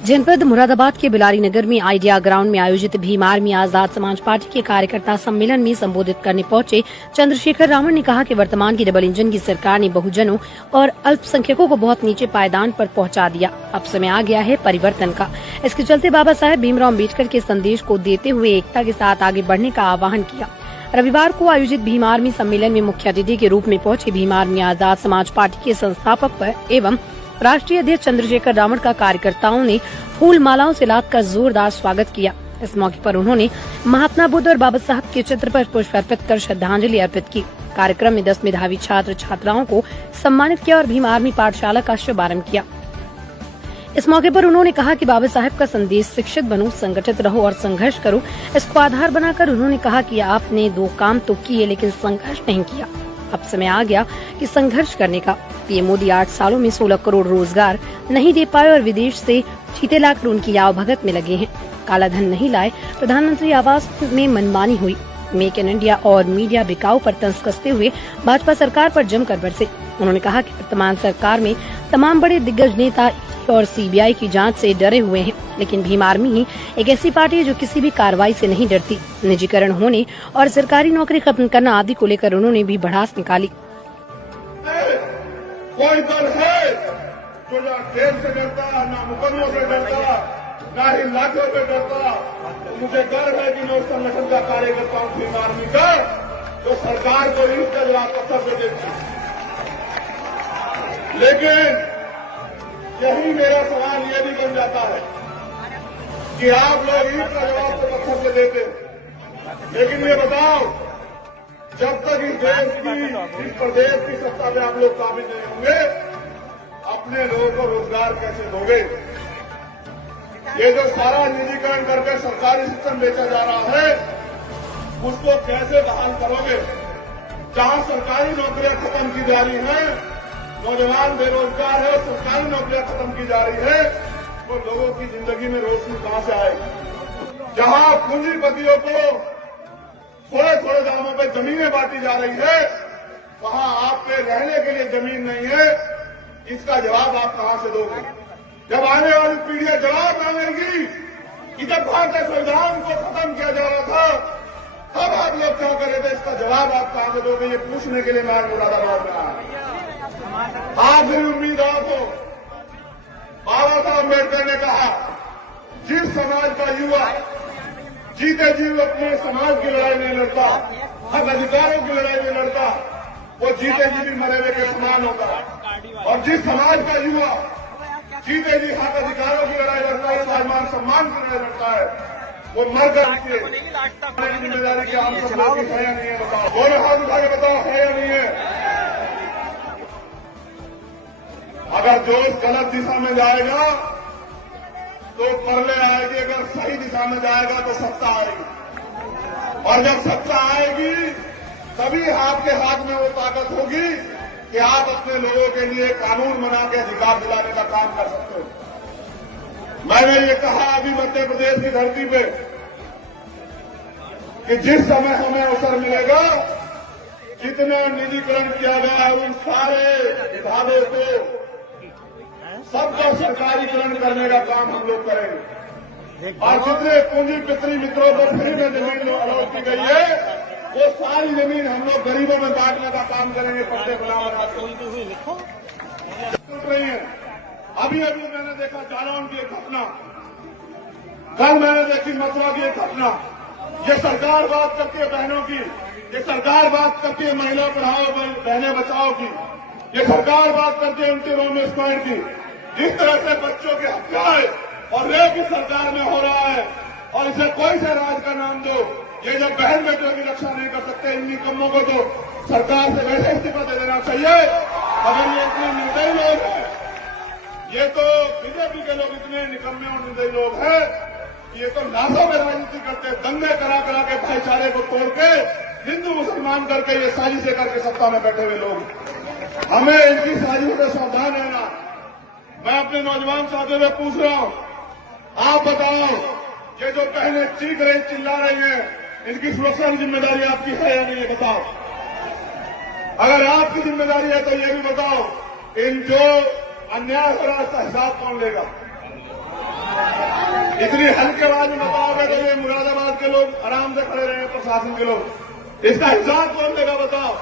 जनपद मुरादाबाद के बिलारी नगर में आइडिया ग्राउंड में आयोजित भीम आर्मी आजाद समाज पार्टी के कार्यकर्ता सम्मेलन में संबोधित करने पहुंचे चंद्रशेखर रावण ने कहा कि वर्तमान की डबल इंजन की सरकार ने बहुजनों और अल्पसंख्यकों को बहुत नीचे पायदान पर पहुंचा दिया। अब समय आ गया है परिवर्तन का। इसके चलते बाबा साहेब भीमराव अम्बेडकर के संदेश को देते हुए एकता के साथ आगे बढ़ने का आह्वान किया। रविवार को आयोजित भीम आर्मी सम्मेलन में मुख्य अतिथि के रूप में पहुंचे भीम आर्मी आजाद समाज पार्टी के संस्थापक एवं राष्ट्रीय अध्यक्ष चंद्रशेखर रावण का कार्यकर्ताओं ने फूल मालाओं से लादकर जोरदार स्वागत किया। इस मौके पर उन्होंने महात्मा बुद्ध और बाबा साहब के चित्र पर पुष्प अर्पित कर श्रद्धांजलि अर्पित की। कार्यक्रम में 10 मेधावी छात्र छात्राओं को सम्मानित किया और भीम आर्मी पाठशाला का शुभारंभ किया। इस मौके पर उन्होंने कहा कि बाबा साहब का संदेश शिक्षित बनो, संगठित रहो और संघर्ष करो, इसको आधार बनाकर उन्होंने कहा कि आपने 2 काम तो किए लेकिन संघर्ष नहीं किया। अब समय आ गया कि संघर्ष करने का। पीएम मोदी 8 सालों में 16 करोड़ रोजगार नहीं दे पाए और विदेश से चीते लाकर उनकी आवभगत में लगे हैं। काला धन नहीं लाए, प्रधानमंत्री आवास में मनमानी हुई। मेक इन इंडिया और मीडिया बिकाऊ पर तंज कसते हुए भाजपा सरकार पर जमकर बरसे। उन्होंने कहा कि वर्तमान सरकार में तमाम बड़े दिग्गज नेता और सीबीआई की जांच से डरे हुए हैं, लेकिन भीम आर्मी ही एक ऐसी पार्टी है जो किसी भी कार्रवाई से नहीं डरती। निजीकरण होने और सरकारी नौकरी खत्म करना आदि को लेकर उन्होंने भी भड़ास निकाली। कोई दल है जो ना जेल से डरता, ना मुकदमों से डरता, ना ही लाठों से डरता। मुझे गर्व है कि मैं उस संगठन का कार्यकर्ता हूं भीम आर्मी का, जो सरकार को इसका जवाब पत्थर से देती। लेकिन यही मेरा सवाल ये भी बन जाता है कि आप लोग ईद का जवाब तो पत्थर से देते, लेकिन ये बताओ, जब तक इस देश की, इस प्रदेश की सत्ता में आप लोग काबिज नहीं होंगे, अपने लोगों को रोजगार कैसे दोगे? ये जो सारा निजीकरण करके सरकारी सिस्टम बेचा जा रहा है, उसको कैसे बहाल करोगे? जहां सरकारी नौकरियां खत्म की जा रही हैं, नौजवान बेरोजगार है, सरकारी नौकरियां खत्म की जा रही है, तो लोगों की जिंदगी में रोशनी कहां से आएगी? जहां पूंजीपतियों को थोड़े थोड़े दामों पे जमीनें बांटी जा रही है, वहां आप पे रहने के लिए जमीन नहीं है। इसका जवाब आप कहां से दोगे? जब आने वाली पीढ़ियां जवाब मांगेंगी कि जब भारतीय संविधान को खत्म किया जा रहा था, तब आप लोग क्या करे थे, इसका जवाब आप कहां से दोगे? ये पूछने के लिए मैं मुरादाबाद में आया। आखिरी उम्मीद आपको, बाबा साहब अम्बेडकर ने कहा, जिस समाज का युवा जीते जी अपने समाज की लड़ाई नहीं लड़ता, हक अधिकारों की लड़ाई नहीं लड़ता, वो जीते जी भी मरे हुए के समान होता है। और जिस समाज का युवा जीते जी हक अधिकारों की लड़ाई लड़ता है, स्वाभिमान सम्मान की लड़ाई लड़ता है, वो मर कर जिम्मेदारी की आप सब लोगों की है या नहीं है? बताओ, दोनों हाथ उठा के बताओ, है या नहीं है? अगर जोश गलत दिशा में जाएगा तो परले आएगी, अगर सही दिशा में जाएगा तो सत्ता आएगी। और जब सत्ता आएगी तभी आपके हाथ में वो ताकत होगी कि आप अपने लोगों के लिए कानून बना के अधिकार दिलाने का काम कर सकते हो। मैंने ये कहा अभी मध्य प्रदेश की धरती पे कि जिस समय हमें अवसर मिलेगा, जितना निजीकरण किया गया है उन सारे विभागों को सबका सरकारीकरण करने का काम हम लोग करेंगे। और जितने पूंजीपति मित्रों को फ्री में जमीन अलॉट की गई है, वो सारी जमीन हम लोग गरीबों में बांटने का काम करेंगे। पट्टे बना रही है। अभी अभी मैंने देखा जालौन की एक घटना, कल मैंने देखी मथुरा की एक घटना। ये सरकार बात करती है बहनों की, ये सरकार बात करती है महिला पढ़ाओ बहनें बचाओ की, ये सरकार बात करती है उनके रोमेश पॉइंट की। जिस तरह से बच्चों की हत्याएं और रेप की सरकार में हो रहा है, और इसे कोई से राज का नाम दो, ये जब बहन बेटियों की रक्षा नहीं कर सकते, इन निकम्मों को तो सरकार से वैसे इस्तीफा दे देना चाहिए। अगर ये इतने निर्दयी लोग हैं, ये तो बीजेपी के लोग इतने निकम्मे और निर्दयी लोग हैं कि ये तो लाशों में राजनीति करते, दंगे करा करा के भाईचारे को तोड़ के हिंदू मुसलमान करके ये साजिशें करके सत्ता में बैठे हुए लोग। हमें इनकी साजिशों से सावधान रहना। मैं अपने नौजवान साथियों से पूछ रहा हूं, आप बताओ, ये जो पहले चीख रही चिल्ला रही हैं, इनकी सुरक्षा की जिम्मेदारी आपकी है या नहीं? बताओ। अगर आपकी जिम्मेदारी है तो ये भी बताओ, इन जो अन्याय हो रहा है उसका हिसाब कौन लेगा? इतनी हल्केबाज में बताओगे तो ये मुरादाबाद के लोग आराम से खड़े रहे, प्रशासन के लोग। इसका हिसाब कौन देगा बताओ?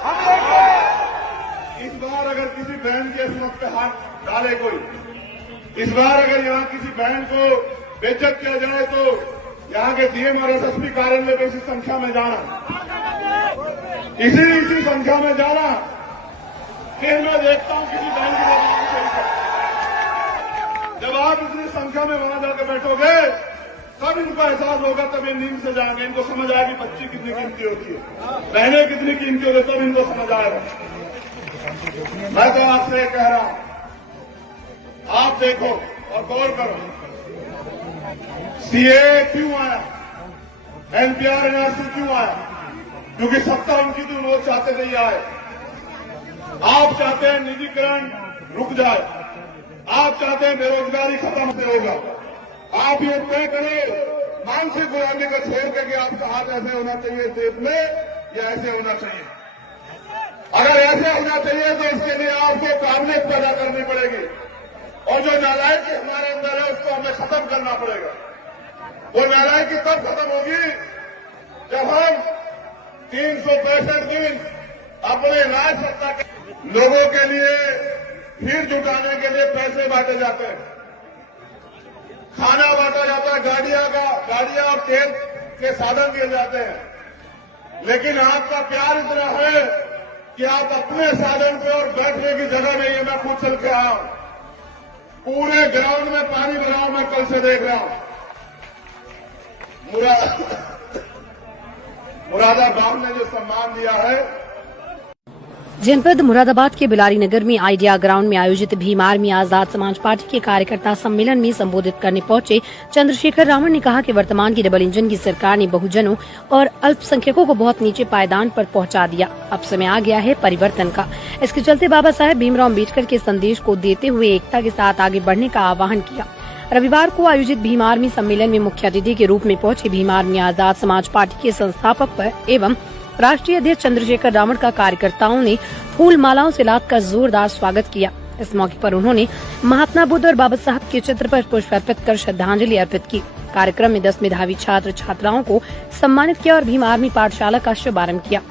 इस बार अगर किसी बहन के इसमत पे हाथ डाले कोई, इस बार अगर यहाँ किसी बहन को बेइज्जत किया जाए तो यहाँ के डीएम और एसएसपी कार्यालय में इसी संख्या में जाना, इसी संख्या में जाना। फिर मैं देखता हूँ किसी बहन की बदनामी करी। जब आप इतनी संख्या में वहां जाकर बैठोगे तब इनको एहसास होगा, तब ये नींद से जाएंगे, इनको समझ आएगी बच्ची कितनी कीमती होती है, बहनें कितनी कीमती होती है, तब इनको समझ आएगा। मैं तो आपसे कह रहा हूं, आप देखो और गौर करो, सीए क्यों आया, एनपीआर एनआरसी क्यों आया? क्योंकि सत्ता उनकी थी, लोग चाहते थे ये आए। आप चाहते हैं निजीकरण रुक जाए, आप चाहते हैं बेरोजगारी खत्म से होगा। आप ये तय करें मानसिक गुलामी को छोड़ करके आपका हाथ ऐसे होना चाहिए देश में या ऐसे होना चाहिए। अगर ऐसे होना चाहिए तो इसके लिए आपको काबिलियत पैदा करनी पड़ेगी, और जो नालायकी हमारे अंदर है उसको हमें खत्म करना पड़ेगा। वो नालायकी तब खत्म होगी जब हम 365 दिन अपने राज सत्ता के लोगों के लिए भीड़ जुटाने के लिए पैसे बांटे जाते हैं, खाना बांटा जाता है, गाड़ियां और तेल के साधन दिए जाते हैं। लेकिन आपका प्यार इतना है कि आप अपने साधन पे और बैठने की जगह नहीं है। मैं खुद चल के आया हूं, पूरे ग्राउंड में पानी भरा हूं, मैं कल से देख रहा हूं। मुरादाबाद ने जो सम्मान दिया है। जनपद मुरादाबाद के बिलारी नगर में आइडिया ग्राउंड में आयोजित भीम आर्मी आजाद समाज पार्टी के कार्यकर्ता सम्मेलन में संबोधित करने पहुंचे चंद्रशेखर रावण ने कहा कि वर्तमान की डबल इंजन की सरकार ने बहुजनों और अल्पसंख्यकों को बहुत नीचे पायदान पर पहुंचा दिया। अब समय आ गया है परिवर्तन का। इसके चलते बाबा साहेब भीमराव अम्बेडकर के संदेश को देते हुए एकता के साथ आगे बढ़ने का आह्वान किया। रविवार को आयोजित भीम आर्मी सम्मेलन में मुख्य अतिथि के रूप में पहुंचे भीम आर्मी आजाद समाज पार्टी के संस्थापक एवं राष्ट्रीय अध्यक्ष चंद्रशेखर रावण का कार्यकर्ताओं ने फूल मालाओं से लादकर जोरदार स्वागत किया। इस मौके पर उन्होंने महात्मा बुद्ध और बाबा साहब के चित्र पर पुष्प अर्पित कर श्रद्धांजलि अर्पित की। कार्यक्रम में 10 मेधावी छात्र छात्राओं को सम्मानित किया और भीम आर्मी पाठशाला का शुभारंभ किया।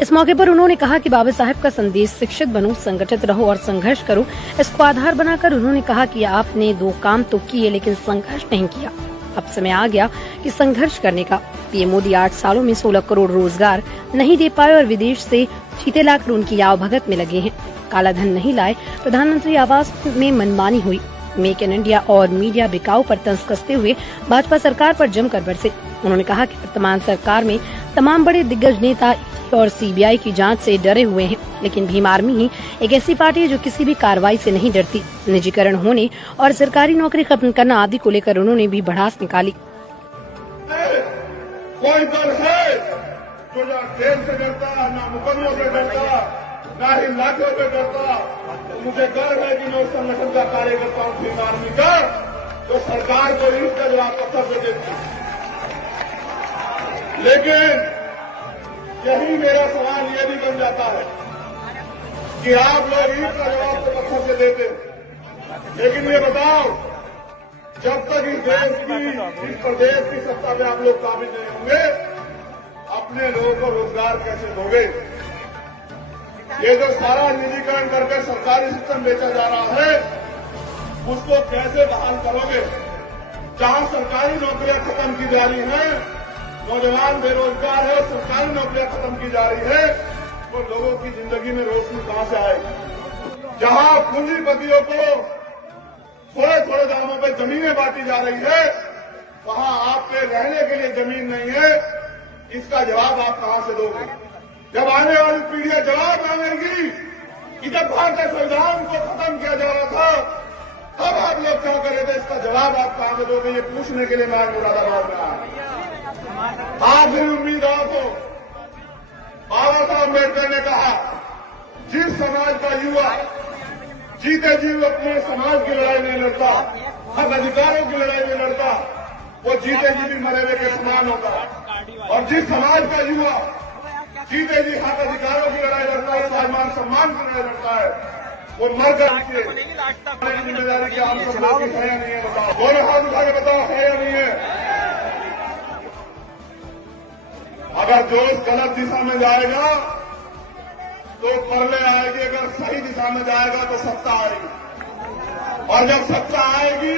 इस मौके पर उन्होंने कहा कि बाबा साहब का संदेश शिक्षित बनो, संगठित रहो और संघर्ष करो, इसको आधार बनाकर उन्होंने कहा कि आपने 2 काम तो किए लेकिन संघर्ष नहीं किया। अब समय आ गया कि संघर्ष करने का। पीएम मोदी 8 सालों में 16 करोड़ रोजगार नहीं दे पाए और विदेश से चीते लाकर उनकी आवभगत में लगे हैं। काला धन नहीं लाए, प्रधानमंत्री आवास में मनमानी हुई, मेक इन इंडिया और मीडिया बिकाऊ पर तंज कसते हुए भाजपा सरकार पर जमकर बरसे। उन्होंने कहा कि वर्तमान सरकार में तमाम बड़े दिग्गज नेता और सीबीआई की जांच से डरे हुए हैं, लेकिन भीम आर्मी ही एक ऐसी पार्टी है जो किसी भी कार्रवाई से नहीं डरती। निजीकरण होने और सरकारी नौकरी खत्म करना आदि को लेकर उन्होंने भी भड़ास निकाली। कोई दल है जो ना जेल से डरता, ना मुकदमों से डरता, ना ही लाठों से डरता। मुझे गर्व है कि मैं उस संगठन का कार्यकर्ता हूं भीम आर्मी का, जो सरकार को इसका जवाब पत्थर से देती। लेकिन यही मेरा सवाल ये भी बन जाता है कि आप लोग ईद का जवाब तो पत्थर से देते, लेकिन ये बताओ, जब तक इस देश की, इस प्रदेश की सत्ता में आप लोग काबिल नहीं होंगे, अपने लोगों को रोजगार कैसे दोगे? ये जो सारा निजीकरण करके सरकारी सिस्टम बेचा जा रहा है, उसको कैसे बहाल करोगे? जहां सरकारी नौकरियां खत्म की जा रही हैं, नौजवान बेरोजगार है, सरकारी नौकरियां खत्म की जा रही है, तो लोगों की जिंदगी में रोशनी कहां से आएगी? जहां पूंजीपतियों को थोड़े थोड़े दामों पर जमीनें बांटी जा रही है, वहां आपके रहने के लिए जमीन नहीं है। इसका जवाब आप कहां से दोगे? जब आने वाली पीढ़ियां जवाब मांगेंगी कि जब भारतीय संविधान को खत्म किया जा रहा था, तब आप लोग क्या कर रहे थे, इसका जवाब आप कहां से दोगे? ये पूछने के लिए मैं मुरादाबाद में आया। आखिरी उम्मीद आपको, बाबा साहब अम्बेडकर ने कहा, जिस समाज का युवा जीते जी अपने समाज की लड़ाई नहीं लड़ता, हक अधिकारों की लड़ाई नहीं लड़ता, वो जीते जी भी मरे हुए के समान होता है। और जिस समाज का युवा जीते जी हक अधिकारों की लड़ाई लड़ता है, स्वाभिमान सम्मान की लड़ाई लड़ता है, वो मर कर जिम्मेदारी की आप सब लोगों की है या नहीं है बताओ। दोनों हाथ उठा के बताओ है या नहीं है। अगर जोश गलत दिशा में जाएगा तो परले आएगी, अगर सही दिशा में जाएगा तो सत्ता आएगी, और जब सत्ता आएगी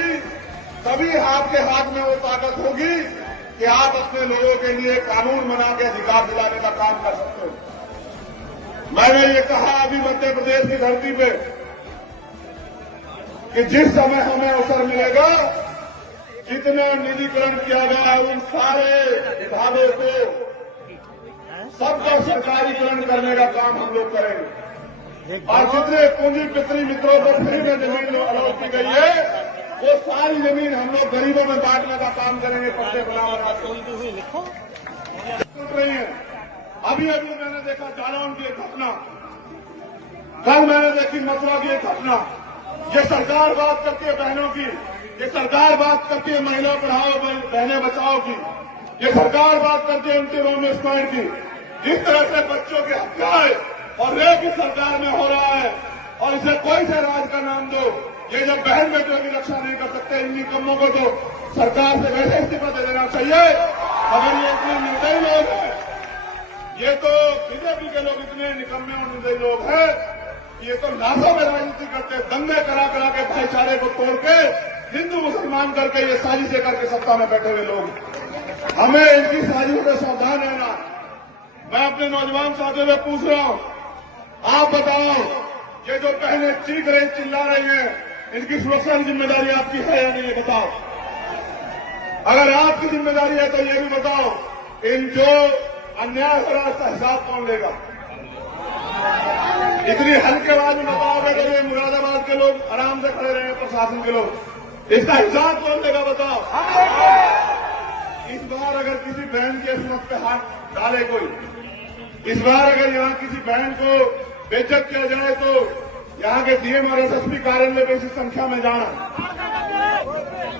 तभी आपके हाथ में वो ताकत होगी कि आप अपने लोगों के लिए कानून बना के अधिकार दिलाने का काम कर सकते हो। मैंने ये कहा अभी मध्य प्रदेश की धरती पे कि जिस समय हमें अवसर मिलेगा, जितना निजीकरण किया गया है उन सारे विभागों को सबका सरकारीकरण करने का काम हम लोग करेंगे, और जितने पूंजी पितरी मित्रों को फ्री में जमीन अलॉट की गई है वो सारी जमीन हम लोग गरीबों में बांटने का काम करेंगे। पट्टे बना रही है। अभी अभी मैंने देखा जालौन की एक घटना, कल मैंने देखी मथुरा की एक घटना। ये सरकार बात करती है बहनों की, ये सरकार बात करती है महिला पढ़ाओ बहनें बचाओ की, ये सरकार बात करती है उनके इन्वेस्टमेंट की। जिस तरह से बच्चों की हत्याएं और रेप की सरकार में हो रहा है, और इसे कोई से राज का नाम दो, ये जब बहन बेटियों की रक्षा नहीं कर सकते, इन निकम्मों को तो सरकार से वैसे इस्तीफा दे देना चाहिए। अगर ये इतने निर्दयी लोग हैं, ये तो बीजेपी के लोग इतने निकम्मे और निर्दयी लोग हैं, ये तो लाशों में राजनीति करते, दंगे करा करा के भाईचारे को तोड़ के हिंदू मुसलमान करके ये साजिशें करके सत्ता में बैठे हुए लोग। हमें इनकी साजिशों से सावधान रहना। मैं अपने नौजवान साथियों से पूछ रहा हूं, आप बताओ, ये जो बहनें चीख रही चिल्ला रही हैं, इनकी सुरक्षा की जिम्मेदारी आपकी है या नहीं, ये बताओ। अगर आपकी जिम्मेदारी है तो ये भी बताओ, इन जो अन्याय हो रहा है उसका हिसाब कौन लेगा। इतनी हल्के आवाज में बताओगे तो ये मुरादाबाद के लोग आराम से खड़े रहे, प्रशासन के लोग, इसका हिसाब कौन लेगा बताओ। इस बार अगर किसी बहन के सुरक्षा पे हाथ डाले कोई, इस बार अगर यहां किसी बहन को बेइज्जत किया जाए तो यहां के डीएम और एसएसपी कार्यालय में इसी संख्या में जाना,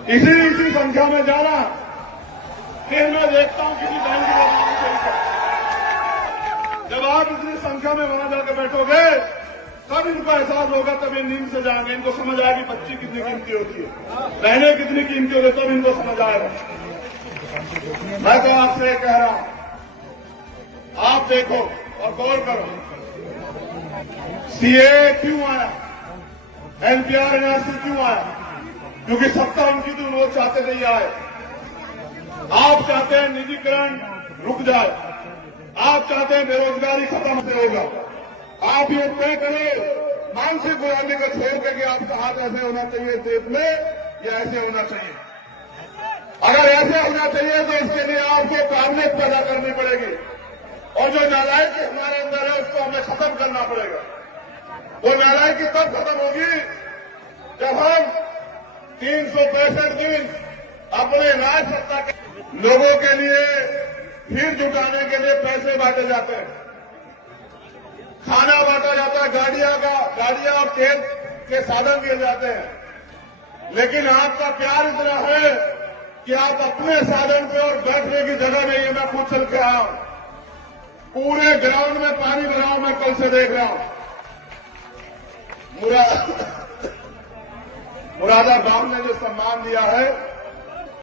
इसी संख्या में जाना। फिर मैं देखता हूं किसी बहन की बदनामी करी। जब आप इतनी संख्या में वहां जाकर बैठोगे तब इनको एहसास होगा, तब ये नींद से जाएंगे, इनको समझ आएगी बच्ची कितनी कीमती होती है, बहनें कितनी कीमती होती है, तब इनको समझ आएगा। मैं तो आपसे कह रहा हूं, आप देखो और गौर करो, सीए क्यों आया, एनपीआर एनआरसी क्यों आया, क्योंकि सत्ता उनकी थी, वो चाहते नहीं आए। आप चाहते हैं निजीकरण रुक जाए, आप चाहते हैं बेरोजगारी खत्म से होगा। आप ये तय करें मानसिक गुलामी को छोड़ करके आपका हाथ ऐसे होना चाहिए देश में या ऐसे होना चाहिए। अगर ऐसे होना चाहिए तो इसके लिए आपको काबिलियत पैदा करनी पड़ेगी, और जो नालायकी हमारे अंदर है उसको हमें खत्म करना पड़ेगा। वो नालायकी तब खत्म होगी जब हम 365 दिन अपने राज सत्ता के लोगों के लिए भीड़ जुटाने के लिए पैसे बांटे जाते हैं, खाना बांटा जाता है, गाड़ियां और तेल के साधन दिए जाते हैं, लेकिन आपका प्यार इतना है कि आप अपने साधन पे और बैठने की जगह नहीं है। मैं खुद चल के आया हूं, पूरे ग्राउंड में पानी भरा हूं, मैं कल से देख रहा हूं। मुरादाबाद ने जो सम्मान दिया है